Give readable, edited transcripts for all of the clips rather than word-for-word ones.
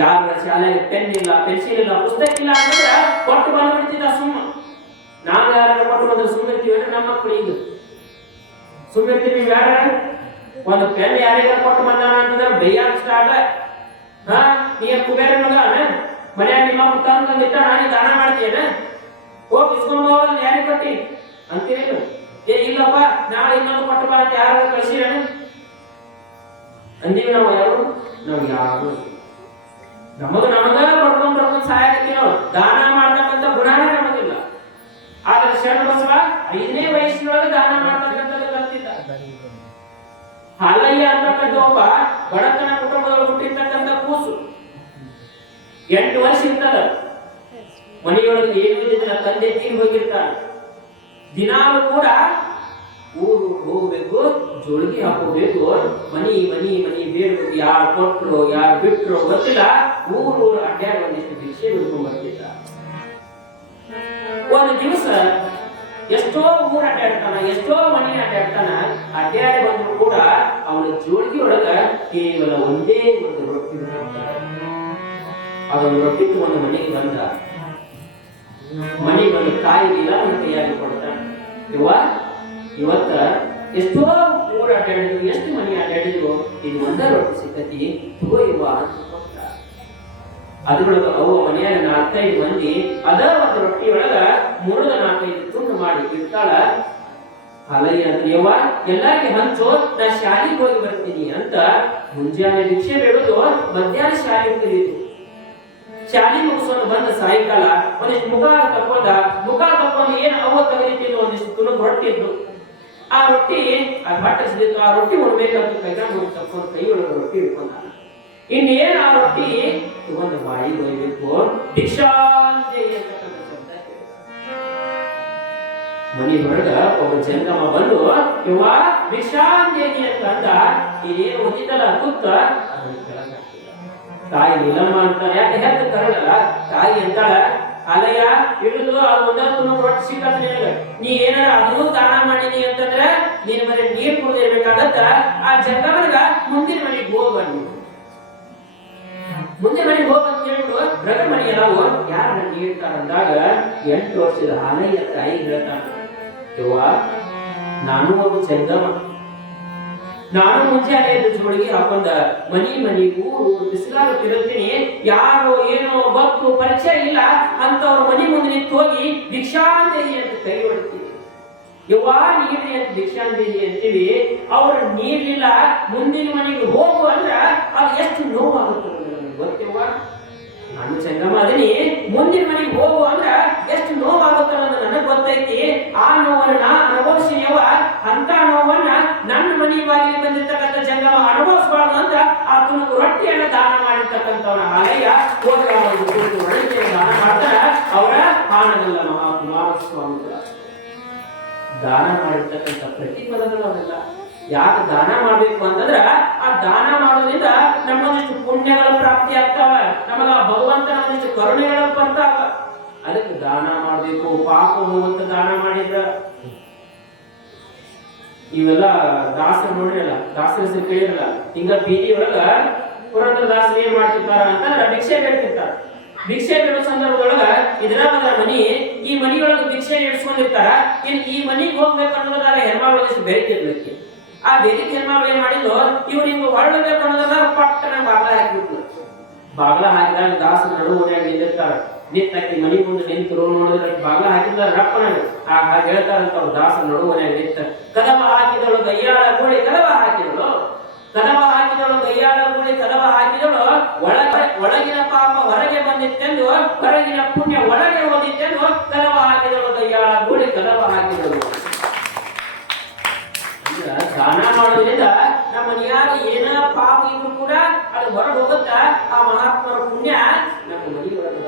ಯಾರ ಶಾಲೆಗೆ ಪೆನ್ ಇಲ್ಲ, ಪೆನ್ಸಿಲ್ ಇಲ್ಲ, ಪುಸ್ತಕ ಇಲ್ಲ ಅಂತಂದ್ರೆ ಕೊಟ್ಟು ಬಂದ್ಬಿಡ್ತಿದ್ದ ಸುಮ್ಮ. ನಾವು ಯಾರು ಕೊಟ್ಟು ಬಂದ್ರೆ ಸುಮ್ಮಿರ್ತೀವಿ ಅಂದ್ರೆ ನಮ್ಮ ಮಕ್ಕಳು ಈಗ ಸುಮ್ಮಿರ್ತೀವಿ. ಯಾರ ಒಂದು ಪೆನ್ ಯಾರಿಗಾರ ಕೊಟ್ಟು ಬಂದಾನ ಅಂತಂದ್ರೆ ಬೈಯಾಕ ಸ್ಟಾರ್ಟ್. ನೀ ಕುಬೇರ ಮಗನ ಮನ್ಯಾಗ ನಿಮ್ಮ ತಂದು ತಂದಿಟ್ಟ ನಾನು ದಾನ ಮಾಡ್ತೀಯನ, ಹೋಗಿ ಇಸ್ಕೊಂಬೋದ ಯಾರಿಗೆ ಕೊಟ್ಟಿ ಅಂತೀರೇನು? ಇಲ್ಲಪ್ಪ ನಾಳೆ ಇನ್ನೊಂದು ಕೊಟ್ಟು ಬರ ಅಂತ ಯಾರು ಕಳಿಸಿರೇನ ಅಂದೀವಿ ನಾವು? ಯಾರು ನಮಗ ಪಡ್ಕೊಂಡ್ ಸಹಾಯಕತ್ತೀವಿ ನಾವು. ದಾನ ಮಾಡ್ತಕ್ಕಂಥ ಗುಣನೇ ನಮಗಿಲ್ಲ. ಆದ್ರೆ ಶರಣ ಬಸವ 5ನೇ ವಯಸ್ಸಿನೊಳಗೆ ದಾನ ಮಾಡ್ತಕ್ಕಂಥದ್ದು ಕಲ್ತಿದ್ದ. ಹಾಲಯ್ಯ ಅಂತಕ್ಕಂಥ ಒಬ್ಬ ಬಡತನ ಕುಟುಂಬದಲ್ಲಿ ಹುಟ್ಟಿರ್ತಕ್ಕಂಥ ಕೂಸು 8 ವರ್ಷ ಇರ್ತದ. ಮನೆಯೊಳಗೆ ಏನು ಇದ್ದಿಲ್ಲ, ತಂದೆ ತೀರಿ ಹೋಗಿರ್ತಾನೆ. ದಿನಾಲು ಕೂಡ ಊರು ಹೋಗ್ಬೇಕು, ಜೋಳಿಗೆ ಹಾಕೋಬೇಕು, ಮನಿ ಬೇಡಬೇಕು. ಯಾರು ಕೊಟ್ರು ಯಾರು ಬಿಟ್ರು ಗೊತ್ತಿಲ್ಲ. ಊರು ಅಡ್ಡಾಡಿ ಒಂದಿಷ್ಟು ಭಿಕ್ಷೆ ಬಿಡ್ಕೊಂಡ್ ಬರ್ತಿದ್ದ. ಒಂದು ದಿವಸ ಎಷ್ಟೋ ಊರು ಅಡ್ಡಾಡ್ತಾನ, ಎಷ್ಟೋ ಮನಿ ಅಡ್ಡಾಡ್ತಾನ. ಅಡ್ಡಾಡಿ ಬಂದ್ರು ಕೂಡ ಅವನ ಜೋಳಿಗೆ ಒಳಗ ಕೇವಲ ಒಂದೇ ಒಂದು ರೊಟ್ಟಿ. ಅದೊಂದು ರೊಟ್ಟಿ ಒಂದು ಮನೆಗೆ ಬಂದ. ಮನೆಗೆ ಬಂದು ಕಾಯಿಲ್ಲ ಅವನ ಕೈಯಾಗಿ ಕೊಡ್ತಾನೆ. ಇವತ್ತ ಎಷ್ಟೋ ಊರು ಅಡ್ಡಾಡಿದ್ರು, ಎಷ್ಟು ಮನೆ ಅಡ್ಡಾಡಿದ್ರು, ಇದು ಒಂದೇ ರೊಟ್ಟಿ ಸಿಕ್ಕತಿ ತಗೋ ಇವ ಅಂತ ಕೊಟ್ಟ. ಅದ್ರೊಳಗ ಅವ ಮನೆಯಾಗ 4-5 ಮಂದಿ ಅದ ಒಂದು ರೊಟ್ಟಿ ಒಳಗ 3-4-5 ತುಂಡು ಮಾಡಿ ಇರ್ತಾಳ. ಹಾಲಯ್ಯ ಅಂತ ಯವ್ವ ಎಲ್ಲಾರಿಗೆ ಹಂಚೋ, ನಾ ಶಾಲೆಗೆ ಹೋಗಿ ಬರ್ತೀನಿ ಅಂತ ಮುಂಜಾನೆ ಭಿಕ್ಷೆ ಬೇಡೋದು, ಮಧ್ಯಾಹ್ನ ಶಾಲೆಗೆ ಕಲಿಯೋದು. ಶಾಲೆ ಮುಗಿಸ್ಕೊಂಡು ಬಂದ ಸಾಯಂಕಾಲ ಒಂದಿಷ್ಟು ಮುಖ ತಕ್ಕೊಂಡು ಏನ್ ಅವ ತಗಲಿಟ್ಟಿದ್ದು ಒಂದಿಷ್ಟು ತುಣುಕು ರೊಟ್ಟಿ ಇದ್ದು. ಆ ರೊಟ್ಟಿ ಬಟ್ಟಿಸಿದ್ದು. ಆ ರೊಟ್ಟಿ ಉಣ್ಬೇಕಂತ ಕೈಗಾಗ ಹೋಗಿ ತಕ್ಕೊಂಡು ಕೈ ಒಳಗೆ ರೊಟ್ಟಿ ಇಟ್ಕೊಂಡ. ಇನ್ನೇನ್ ಆ ರೊಟ್ಟಿ ತಗೊಂಡು ಬಾಯಿಗೆ ಒಯ್ಬೇಕು. ಭಿಕ್ಷಾಂದೇಹಿ ಅಂತಕ್ಕಂಥ ಶಬ್ದ ಮನಿ ಹೊರಗ ಒಬ್ಬ ಜಂಗಮ ಬಂದು ಇವ ಭಿಕ್ಷಾಂದೇಹಿ ಅಂತ ಅಂದ. ಇದೇನು ಓದಿದ್ದಲ್ಲ ತುತ್ತ ತಾಯಿ ನಿಲಮ್ಮ ಅಂತ ಯಾಕೆ ಹೆತ್ತ ಕರಗಲ್ಲ. ತಾಯಿ ಅಂತಾಳ, ಅಲಯ್ಯ ಇಳಿದು ಒಂದೊಂದು ರೊಟ್ಟಿ ಸಿಕ್ಕತ್ ನಿನಗ, ನೀ ಏನಾರ ಅದನ್ನು ದಾನ ಮಾಡೀನಿ ಅಂತಂದ್ರೆ ನೀನ್ ಬರೀ ನೀರ್ ಕುಡಿದಿರ್ಬೇಕಾಗತ್ತ. ಆ ಜಂಗಮನಿಗ ಮುಂದಿನ ಮನೆಗೆ ಹೋಗ್ಬನ್ನಿ, ಮುಂದಿನ ಮನೆಗೆ ಹೋಗ್ಬಂತ ಹೇಳ್ಬಿಟ್ಟು ರಗ ಮನೆಗೆ ನಾವು ಯಾರ ನೀಡ್ತಾರ ಅಂದಾಗ 8 ವರ್ಷದ ಅಲಯ್ಯ ತಾಯಿ ಹೇಳ್ತಾನ, ಯವ್ವ ನಾನು ಒಬ್ಬ ಜಂಗಮ, ನಾನು ಮುಂಜಾನೆ ಎದ್ದು ಜೋಳಿಗೆ ಹಾಕೊಂಡ ಮನಿ ಊರು ಬಿಸಿಲಾಗ ತಿರುತ್ತೀನಿ. ಯಾರೋ ಏನೋ ಭಕ್ತರು ಪರಿಚಯ ಇಲ್ಲ ಅಂತವ್ರ ಮನಿ ಮುಂದೆ ನಿಂತು ಹೋಗಿ ಭಿಕ್ಷಾಂದೇಹಿ ಅಂತ ಕೈ ಹೊಡ್ತೀವಿ. ಯವ್ವ ನೀಡ್ರಿ ಅಂತ ಭಿಕ್ಷಾಂದೇಹಿ ಅಂತೀವಿ. ಅವ್ರು ನೀಡ್ಲಿಲ್ಲ, ಮುಂದಿನ ಮನೆಗೆ ಹೋಗು ಅಂದ್ರ ಅದು ಎಷ್ಟು ನೋವಾಗುತ್ತೆ ಗೊತ್ತವ್ವ. ನಾನು ಚಂಗಮ್ಮ ಅದೀನಿ, ಮುಂದಿನ ಮನೆಗೆ ಹೋಗು ಅಂದ್ರ ಎಷ್ಟು ನೋವಾಗುತ್ತೆ ಅನ್ನೋದು ನನಗೆ ಗೊತ್ತೈತಿ. ಆ ನೋವನ್ನು ನಾ ಅನುಭವಿಸಿಯವ. ಅಂತ ನೋವನ್ನ ನನ್ನ ಮನೆ ಬಾಗಿಲಿಗೆ ಬಂದಿರ್ತಕ್ಕಂಥ ಜಂಗಮ ಅನುಭವಿಸಬಾರ್ದು ಅಂತ ಆ ತುಣುಕು ರೊಟ್ಟಿಯನ್ನು ದಾನ ಮಾಡಿರ್ತಕ್ಕಂಥವನ ಹಾಲಯ್ಯ ಹೋಗಿ ದಾನ ಮಾಡ್ತಾರ. ಅವರ ಕಾರಣಗಲ್ಲ ಮಹಾಕುಮಾರಸ್ವಾಮಿಗಳ ದಾನ ಮಾಡಿರ್ತಕ್ಕಂಥ ಪ್ರತಿಫಲಗಳು ಅವೆಲ್ಲ. ಯಾಕೆ ದಾನ ಮಾಡ್ಬೇಕು ಅಂತಂದ್ರ ಆ ದಾನ ಮಾಡೋದ್ರಿಂದ ನಮ್ಮೊಂದಿಷ್ಟು ಪುಣ್ಯಗಳ ಪ್ರಾಪ್ತಿ ಆಗ್ತಾವ, ನಮಗ ಭಗವಂತನ ಒಂದಿಷ್ಟು ಕರುಣೆಗಳ ಬರ್ತಾವ. ಅದಕ್ಕೆ ದಾನ ಮಾಡ್ಬೇಕು. ಪಾಪ ಹೋಗುವಂತ ದಾನ ಮಾಡಿದ್ರ ಇವೆಲ್ಲ ದಾಸರು ನೋಡಿರಲ್ಲ, ದಾಸರ ಹೆಸರು ಕೇಳಿರಲ್ಲ. ಹಿಂಗ ಬೀದಿ ಒಳಗ ಪುರಂದರ ದಾಸರು ಏನ್ ಮಾಡ್ತಿರ್ತಾರ ಅಂತಂದ್ರ ಭಿಕ್ಷೆ ಬೇಡ್ತಿರ್ತಾರ. ಭಿಕ್ಷೆ ಬೇಡೋ ಸಂದರ್ಭದೊಳಗ ಇದ್ರಾಗ ಮನಿ, ಈ ಮನಿಯೊಳಗ ಭಿಕ್ಷೆ ಇಡ್ಸ್ಕೊಂಡಿರ್ತಾರ. ಇನ್ ಈ ಮನಿಗೆ ಹೋಗ್ಬೇಕು ಅನ್ನೋದ್ರಾಗ ಹೆಣ್ಮಗಳು ಬೆರಿತಿರ್ಬೇಕು. ಆ ಬೆರಿಕೆ ಹೆಣ್ಮಗಳು ಏನ್ ಮಾಡಿದ್ಲು, ಇವ್ರು ಹಿಂಗ ಹೊರಡ್ಬೇಕು ಅನ್ನೋದ್ರಾಗ ಪಟ್ಟಣ ಬಾಗ್ಲ ಹಾಕಿಬಿಟ್ಲು. ಬಾಗ್ಲ ಹಾಕಿದಾಗ ದಾಸರು ನಡುವಣೆಯಾಗ ನಿಂತಿರ್ತಾರ. ನಿಂತಾಕಿ ಮನಿ ಮುಂದೆ ನಿಂತರು ನೋಡಿದ್ರೆ ಬಾಗ್ಲ ಹಾಕಿದ್ದಾರೆ ರಪ್ಪನಾಗ. ಹಾಗೆ ಹೇಳ್ತಾರಂತ ಅವ್ರು ದಾಸರು ನಡುವಣೆಯಾಗ ನಿಂತ. ಕದವ ಹಾಕಿದಳು ಗಯ್ಯಾಳ ಗೂಳಿ ಕದವ ಹಾಕಿದಳು, ಕದವ ಹಾಕಿದಳು ಗಯ್ಯಾಳ ಗೂಳಿ ಕದವ ಹಾಕಿದಳು. ಒಳಗಿನ ಪಾಪ ಹೊರಗೆ ಬಂದಿತ್ತೆಂದು, ಹೊರಗಿನ ಪುಣ್ಯ ಒಳಗೆ ಹೋದಿತ್ತೆಂದು ಕದವ ಹಾಕಿದಳು ಗಯ್ಯಾಳ ಗೂಳಿ ಕದವ ಹಾಕಿದಳು. ದಾನ ಮಾಡೋದ್ರಿಂದ ನಮ್ಮ ಮನೆಯಾಗ ಏನ ಪಾಪ ಇದ್ರು ಕೂಡ ಅದು ಹೊರಗೆ ಹೋಗುತ್ತ. ಆ ಮಹಾತ್ಮರ ಪುಣ್ಯ ನಮ್ಮ ಮನೆಯೊಳಗೆ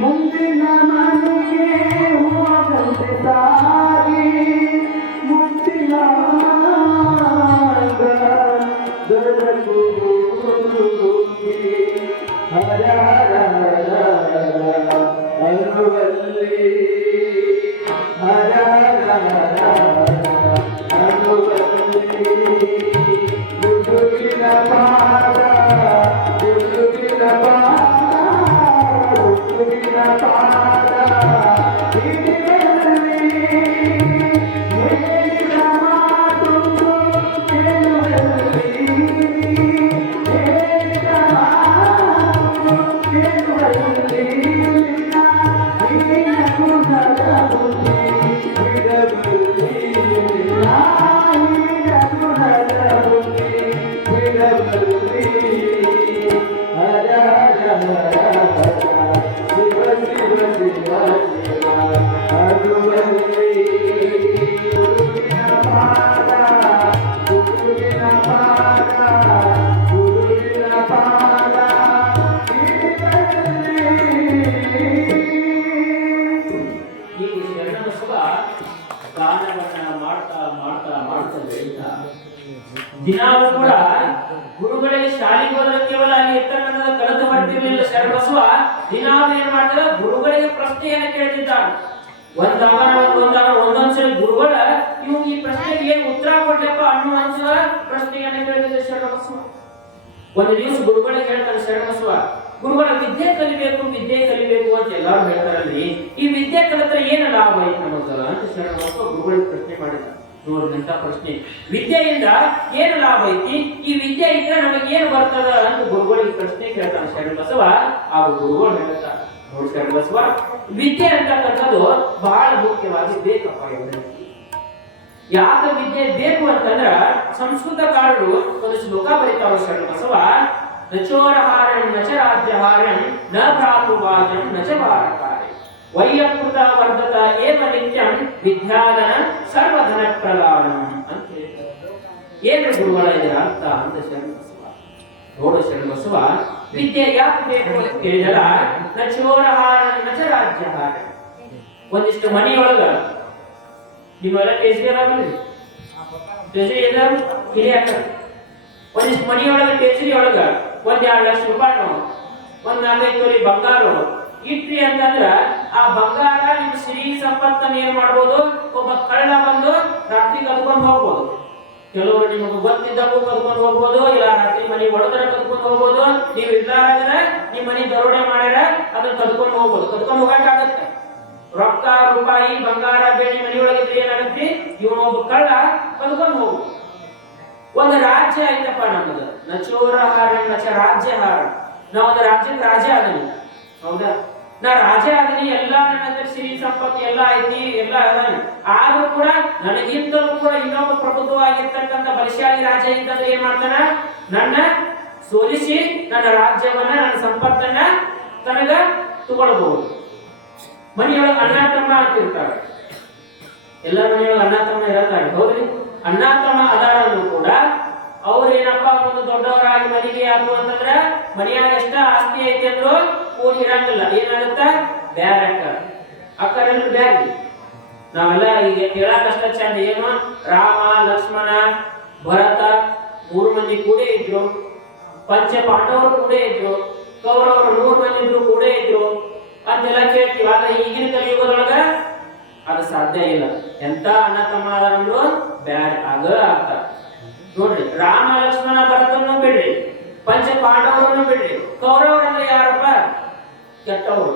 ಮುಂದಿನ ಮನೆಗೆ ಹೋಗಂತೆ ಸಾಗಿ ಮುಕ್ತಿನ ಹರ ಹರ ಹರ ದಿನಾಲೂ ಕೂಡ ಗುರುಗಳಿಗೆ ಶಾಲೆಗೆ ಹೋದ್ರೆ ಕೇವಲ ಅಲ್ಲಿ ಇರ್ತಕ್ಕಂಥ ಕಲಿತು ಬರ್ತಿರ್ಲಿಲ್ಲ ಶರಣಬಸವ. ದಿನಾಲೂ ಏನ್ ಮಾಡ್ತಾರೆ, ಗುರುಗಳಿಗೆ ಪ್ರಶ್ನೆಯನ್ನ ಕೇಳ್ತಿದ್ದಾನೆ. ಒಂದೊಂದ್ಸರಿ ಗುರುಗಳ ಇವು ಈ ಪ್ರಶ್ನೆಗೆ ಏನ್ ಉತ್ತರ ಕೊಡ್ಲಪ್ಪ ಅನ್ನುವಂತ ಪ್ರಶ್ನೆಯನ್ನ ಕೇಳ್ತಿದ್ದ ಶರಣಬಸವ. ಒಂದು ದಿವಸ ಗುರುಗಳಿಗೆ ಹೇಳ್ತಾನೆ ಶರಣಬಸವ, ಗುರುಗಳ ವಿದ್ಯೆ ಕಲಿಬೇಕು ಅಂತ ಎಲ್ಲಾರು ಹೇಳ್ತಾರಲ್ಲಿ, ಈ ವಿದ್ಯೆ ಕಲಿತ್ರೆ ಏನು ಲಾಭ ಐತೆ ನಮಗಲ್ಲ ಅಂತ ಶರಣಬಸವ ಗುರುಗಳಿಗೆ ಪ್ರಶ್ನೆ ಮಾಡಿದ. ನೋಡಿದಂತ ಪ್ರಶ್ನೆ, ವಿದ್ಯೆಯಿಂದ ಏನು ಲಾಭ ಐತಿ, ಈ ವಿದ್ಯೆ ಇದ್ರೆ ನಮಗೆ ಏನು ಬರ್ತದ ಅಂತ ಗುರುಗಳಿಗೆ ಪ್ರಶ್ನೆ ಕೇಳ್ತಾನೆ ಶರಣಬಸವ. ಆ ಗುರುಗಳು ಹೇಳ್ತಾರೆ, ನೋಡಿ ಶರಣಬಸವ, ವಿದ್ಯೆ ಅಂತಕ್ಕಂಥದ್ದು ಬಹಳ ಮುಖ್ಯವಾಗಿ ಬೇಕಪ್ಪ ಎಲ್ಲರಿಗೆ. ಯಾಕೆ ವಿದ್ಯೆ ಬೇಕು ಅಂತಂದ್ರ ಸಂಸ್ಕೃತಕಾರರು ಒಂದು ಶ್ಲೋಕ ಬರೀತಾವ ಶರಣಬಸವ, ನಚೋರಹಾರಂ ನಚ ರಾಜ್ಯಹಾರಂ ನ ಭ್ರಾತೃವಾಜಂ ನಚ ಭಾರಕಾರಿ ವೈಯಕೃತ ವರ್ಧತ ಏವ ನಿತ್ಯಂ ವಿದ್ಯಾಧನ ಸರ್ವಧನ ಪ್ರದಾನಂ ಅಂತ ಹೇಳ್ತಾರೆ. ಏನು ಗುರುಗಳ ಇದರ ಅರ್ಥ ಅಂತ ಶರಣಬಸವ ನೋಡು ಶರಣಬಸವ, ವಿದ್ಯೆ ಯಾಕೆ ಬೇಕು ಅಂತ ಕೇಳಿದರ, ನಚೋರಹಾರಂ ನಚ ರಾಜ್ಯಹಾರಂ. ಒಂದಿಷ್ಟು ಮನೆಯೊಳಗ ನೀವೆಲ್ಲ ಕೇಸರಿ ಅದಾಗಲ್ರಿ, ಕೇಸರಿ ಎಲ್ಲಾರು ಹಿರಿಯಾಕ ಒಂದಿಷ್ಟು ಮನೆಯೊಳಗ ಕೇಸರಿ ಒಳಗ ಒಂದ್ 2 ಲಕ್ಷ ರೂಪಾಯಿ ಒಂದ್ 4-5 ತೊಲಿ ಬಂಗಾರ ಇಟ್ರಿ ಅಂತಂದ್ರ ಆ ಬಂಗಾರ ನಿಮ್ ಸಿರಿ ಸಂಪತ್ತನ್ನ ಏನ್ ಮಾಡ್ಬೋದು, ಒಬ್ಬ ಕಳ್ಳ ಬಂದು ರಾತ್ರಿ ಕದ್ಕೊಂಡು ಹೋಗ್ಬೋದು. ಕೆಲವರು ನಿಮಗೆ ಗೊತ್ತಿದ್ದಕ್ಕೂ ಕದ್ಕೊಂಡು ಹೋಗ್ಬೋದು, ಇಲ್ಲ ರಾತ್ರಿ ಮನೆ ಒಳಗರ ಕದ್ಕೊಂಡು ಹೋಗ್ಬೋದು. ನೀವು ಇರ್ಲಾರಾದ್ರೆ ನಿಮ್ ಮನೆ ದರೋಡೆ ಮಾಡ್ಯಾರ ಅದನ್ನ ಕದ್ಕೊಂಡು ಹೋಗ್ಬೋದು, ಕದ್ಕೊಂಡು ಹೋಗಕ್ಕಾಗತ್ತೆ. ರೊಕ್ಕ ರೂಪಾಯಿ ಬಂಗಾರ ಬೆಳ್ಳಿ ಮನೆಯೊಳಗಿದ್ರೆ ಏನಾಗುತ್ತೆ, ಇವನೊಬ್ಬ ಕಳ್ಳ ಕದ್ಕೊಂಡು ಹೋಗ್ಬೋದು. ಒಂದು ರಾಜ್ಯ ಐತಪ್ಪ ನಮ್ಮದು, ನಚೋರಹಾರ ನಚ ರಾಜ್ಯಹಾರ. ನಾವು ಒಂದು ರಾಜ್ಯದ ರಾಜ ಆದನಿ, ಹೌದಾ, ನಾ ರಾಜ ಆದನಿ, ಎಲ್ಲಾ ನನ್ನ ಸಿರಿ ಸಂಪತ್ತು ಎಲ್ಲ ಐತಿ, ಎಲ್ಲ ಅದಾನಿ. ಆದ್ರೂ ಕೂಡ ನನಗಿಂತಲೂ ಕೂಡ ಇನ್ನೊಬ್ಬ ಪ್ರಬುದ್ಧವಾಗಿರ್ತಕ್ಕಂಥ ಬಲಶಾಲಿ ರಾಜ ಇದ್ದಂದ್ರೆ ಏನ್ ಮಾಡ್ತಾನ, ನನ್ನ ಸೋಲಿಸಿ ನನ್ನ ರಾಜ್ಯವನ್ನ ನನ್ನ ಸಂಪತ್ತನ್ನ ತನಗ ತಗೊಳ್ಬಹುದು. ಮನೆಯೊಳಗೆ ಅಣ್ಣ ತಮ್ಮ ಅಂತಿರ್ತಾರೆ, ಎಲ್ಲ ಮನೆಯೊಳಗೆ ಅಣ್ಣ ತಮ್ಮ ಇರತ್ತಾರೆ, ಹೌದ್ರಿ. ಅಣ್ಣ ತಮ್ಮ ಅದಾರಲ್ಲೂ ಕೂಡ ಅವ್ರೇನಪ್ಪ ಒಂದು ದೊಡ್ಡವರಾಗಿ ಮನೆಗೆ ಯಾರು ಅಂತಂದ್ರ ಮನೆಯಾಗ ಎಷ್ಟ ಆಸ್ತಿ ಐತಿ ಅಂದ್ರು ಕೂಡಿ ಇರಂಗಿಲ್ಲ, ಏನಾಗುತ್ತ ಬ್ಯಾರೆ ಅಕ್ಕರೆಲ್ಲೂ ಬ್ಯಾರಿ. ನಾವೆಲ್ಲ ಈಗ ಕೇಳಾಕಷ್ಟ ಚಂದ, ಏನು ರಾಮ ಲಕ್ಷ್ಮಣ ಭರತ 3 ಮಂದಿ ಕೂಡೇ ಇದ್ರು, ಪಂಚ ಪಾಂಡವರು ಕೂಡೇ ಇದ್ರು, ಕೌರವರು 100 ಮಂದಿ ಇದ್ರು ಕೂಡೇ ಇದ್ರು ಅಂತೆಲ್ಲ ಕೇಳ್ತೀವಿ. ಆದ್ರೆ ಈಗಿನ ಕಲಿಯುಗದೊಳಗ ಅದು ಸಾಧ್ಯ ಇಲ್ಲ. ಎಂತ ಅಣ್ಣ ತಮ್ಮ ಆದರೂ ಬ್ಯಾಡ್ ಆಗ ಆಗ್ತಾರ ನೋಡ್ರಿ. ರಾಮ ಲಕ್ಷ್ಮಣ ಭರತನ್ನು ಬಿಡ್ರಿ, ಪಂಚ ಪಾಂಡವರನ್ನು ಬಿಡ್ರಿ, ಕೌರವರಂದ್ರೆ ಯಾರಪ್ಪ, ಕೆಟ್ಟವರು,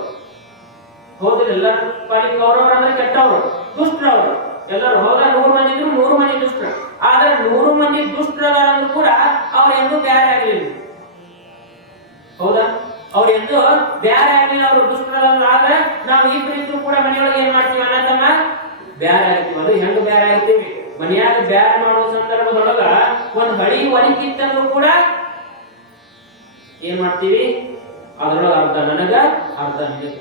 ಹೌದ್ರಿ. ಎಲ್ಲರ ಪಾಲಿ ಕೌರವರು ಅಂದ್ರೆ ಕೆಟ್ಟವರು, ದುಷ್ಟರವರು ಎಲ್ಲರೂ. ಹೌದಾ, 100 ಮಂದಿ ಇದ್ರು 100 ಮಂದಿ ದುಷ್ಟರು. ಆದ್ರೆ 100 ಮಂದಿ ದುಷ್ಟರದಾರಂದ್ರೂ ಕೂಡ ಅವ್ರು ಎಂದೂ ಬ್ಯಾರೆ ಆಗಲಿಲ್ಲ, ಹೌದಾ, ಅವ್ರು ಎಂದು ಬ್ಯಾರೆ ಆಗಲಿಲ್ಲ, ಅವರು ದುಷ್ಟರಾದ್ರೆ ನಾವು ಇಬ್ಬರಿದ್ರು ಕೂಡ ಮನೆಯೊಳಗೆ ಏನ್ ಮಾಡ್ತೀವಿ, ಅಣ್ಣ ತಮ್ಮ ಬ್ಯಾರೆ ಆಗ್ತೀವಿ. ಅದು ಹೆಂಗ ಬ್ಯಾರೆ ಆಗ್ತೀವಿ, ಮನೆಯಾಗ ಬ್ಯಾರೆ ಮಾಡುವ ಸಂದರ್ಭದೊಳಗ ಒಂದ್ ಹಳಿ ಒಲಿಕಿತ್ತಂದ್ರೂ ಕೂಡ ಏನ್ ಮಾಡ್ತೀವಿ, ಅದ್ರೊಳಗ ಅರ್ಧ ನನಗ ಅರ್ಧ ನಿನಗ.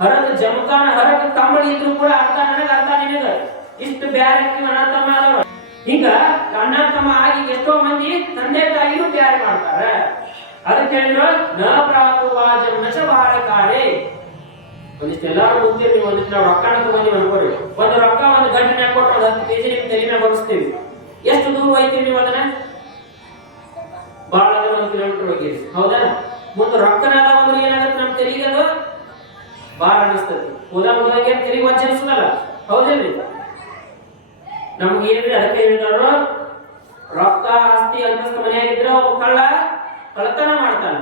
ಹರದ ಜಮಖಾನ ಹರಕ ಕಂಬಳಿ ಇದ್ರು ಕೂಡ ಅರ್ಧ ನನಗ ಅರ್ಧ ನಿನಗ, ಇಷ್ಟು ಬ್ಯಾರೆ ಆಗ್ತೀವಿ ಅಣ್ಣ ತಮ್ಮ ಆದವ್ರು. ಈಗ ಅಣ್ಣ ತಮ್ಮ ಆಗಿ ಎಷ್ಟೋ ಮಂದಿ ತಂದೆ ತಾಯಿನೂ ಬ್ಯಾರೆ ಮಾಡ್ತಾರ. ಅದಕ್ಕೆ ಹೇಳಿದ್ರು ನ ಪ್ರಾತುವಾಜಂ ನಚ ಭಾರಕಾರೆ. ಒಂದಿಷ್ಟು ಎಲ್ಲಾರು ಮುಂದೆ ನೀವು ಒಂದಿಷ್ಟು ನಾವು ರೊಕ್ಕ ತಗೊಂಡಿವಿ ಅನ್ಕೋರಿ, ಒಂದು ರೊಕ್ಕ ಒಂದು ಗಂಟೆ ಕೊಟ್ಟು ಒಂದು 10 ಕೆಜಿ ನಿಮ್ ತಲೆ ಮೇಲೆ ಬರೆಸ್ತೀವಿ. ಎಷ್ಟು ದೂರ ಹೋಯ್ತೀವಿ ನೀವು ಅದನ್ನ, ಬಹಳ 1 ಕಿಲೋಮೀಟರ್ ಹೋಗಿರಿ, ಹೌದಾ. ಮುಂದೆ ರೊಕ್ಕನಾದ ಒಂದು ಏನಾಗುತ್ತೆ, ನಮ್ ತೆರಿಗೆ ಅದು ಬಾಳ ಅನಿಸ್ತದೆ. ಹೋದಾಗ ತೆರಿಗೆ ವಜ್ಜೆ ಅನಿಸ್ತಲ್ಲ, ಹೌದಿಲ್ರಿ. ನಮ್ಗೆ ಏನ್ರಿ ಅದಕ್ಕೆ ಹೇಳಿದ್ರು, ರೊಕ್ಕ ಆಸ್ತಿ ಅಂತಸ್ತು ಮನೆಯಾಗಿದ್ರೆ ಒಬ್ಬ ಕಳ್ಳ ಕಳ್ಳತನ ಮಾಡ್ತಾನ.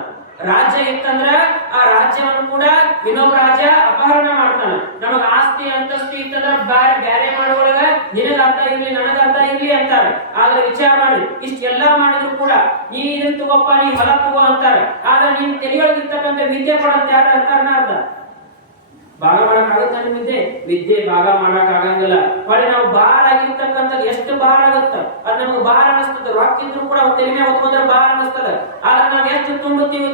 ರಾಜ್ಯ ಇತ್ತಂದ್ರ ಆ ರಾಜ್ಯವನ್ನು ಕೂಡ ಇನ್ನೊಬ್ಬ ರಾಜ್ಯ ಅಪಹರಣ ಮಾಡ್ತಾನ. ನಮಗ ಆಸ್ತಿ ಅಂತಸ್ತಿ ಇತ್ತಂದ್ರ ಬ್ಯಾರೆ ಮಾಡುವಾಗ ನಿನಗ ಅರ್ಥ ಇರ್ಲಿ ನನಗ ಅರ್ಥ ಇರ್ಲಿ ಅಂತಾರ. ಆದ್ರೆ ವಿಚಾರ ಮಾಡ್ರಿ, ಇಷ್ಟೆಲ್ಲಾ ಮಾಡಿದ್ರು ಕೂಡ ನೀ ಇದನ್ನ ತಗೋಪ್ಪ, ನೀ ಹೊಲ ತಗೋ ಅಂತಾರ. ಆದ್ರೆ ನಿನ್ ತೆರೆಯೊಳಗಿರ್ತಕ್ಕಂಥ ವಿದ್ಯೆ ಕೊಡಂತ ಯಾರು ಅಂತಾರ ಅರ್ಥ ಭಾಗ ಮಾಡಕ್ ಆಗುತ್ತ ನಿಮ್ಮಿದ್ದೆ, ವಿದ್ಯೆ ಭಾಗ ಮಾಡಕ್ ಆಗಂಗಿಲ್ಲ. ಹೊಳೆ ನಾವು ಭಾರ ಆಗಿರ್ತಕ್ಕಂಥ ಎಷ್ಟು ಭಾರ ಆಗತ್ತ ಅದ್ ನಮ್ಗೆ ಭಾರ ಅನಿಸ್ತದ. ರೊಕ್ಕ ಇದ್ರು ಕೂಡ ತೆರೆ ಮೇಲೆ ಹೊತ್ಕೊಂಡ್ರೆ ಭಾರ ಅನಿಸ್ತದ. ಆದ್ರೆ ನಾವ್ ಎಷ್ಟು ತುಂಬುತ್ತೀವಿ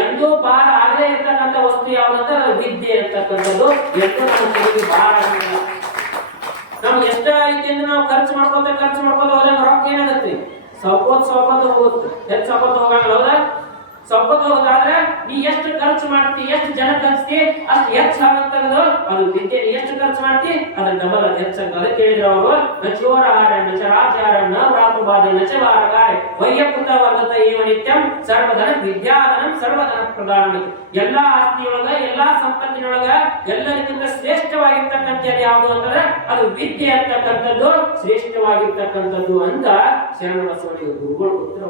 ಎಂದೂ ಭಾರ ಆಗದೇ ಇರ್ತಕ್ಕಂಥ ವಸ್ತು ಯಾವ್ದಂತ ವಿದ್ಯೆ ಅಂತಕ್ಕಂಥದ್ದು ಎಂದೂ ನಮ್ಮ ತೆರಿಗೆ ಭಾರ ಆಗಂಗಿಲ್ಲ. ನಮ್ಗೆ ಎಷ್ಟ ಐತಿ ಅಂದ್ರೆ ನಾವು ಖರ್ಚು ಮಾಡ್ಕೋತ ಹೋದಾಗ ರೊಕ್ಕ ಏನಾಗತ್ತೆ, ಸೌಕೋತ್ ಹೋಗುತ್ತೆ, ಹೆಚ್ಚು ಸೌಕೋತ್ ಹೋಗಂಗಿಲ್ಲ, ಹೌದಾ. ಹೋದಾದ್ರೆ ನೀ ಎಷ್ಟು ಖರ್ಚು ಮಾಡ್ತಿ, ಎಷ್ಟು ಜನ ಕಲಿಸ್ತಿ ಅಷ್ಟು ಹೆಚ್ಚಾಗತ್ತದು. ಅದು ವಿದ್ಯೆ ನೀ ಎಷ್ಟು ಖರ್ಚು ಮಾಡ್ತಿ ಅದ್ರ ಡಬಲ್ ಅದು ಹೆಚ್ಚಾಗ. ಅದಕ್ಕೆ ಹೇಳಿದ್ರು ಅವರು, ನಚೋರಾರ ನಚರಾಚಾರ ನ ಪ್ರಾಪುಬಾಧ ನಚವಾರಗಾರ ವೈಯಕ್ತ ವರ್ಗತ ಏವ ನಿತ್ಯಂ ಸರ್ವಧನ ವಿದ್ಯಾಧನಂ ಸರ್ವಧನ ಪ್ರಧಾನ. ಎಲ್ಲಾ ಆಸ್ತಿಯೊಳಗ ಎಲ್ಲಾ ಸಂಪತ್ತಿನೊಳಗ ಎಲ್ಲರಿಗಿಂತ ಶ್ರೇಷ್ಠವಾಗಿರ್ತಕ್ಕಂಥದ್ದು ಯಾವುದು ಅಂತಂದ್ರೆ ಅದು ವಿದ್ಯೆ ಅಂತಕ್ಕಂಥದ್ದು ಶ್ರೇಷ್ಠವಾಗಿರ್ತಕ್ಕಂಥದ್ದು ಅಂತ ಶರಣ ಬಸವಣ್ಣಿಗೆ ಗುರುಗಳು ಉತ್ತರ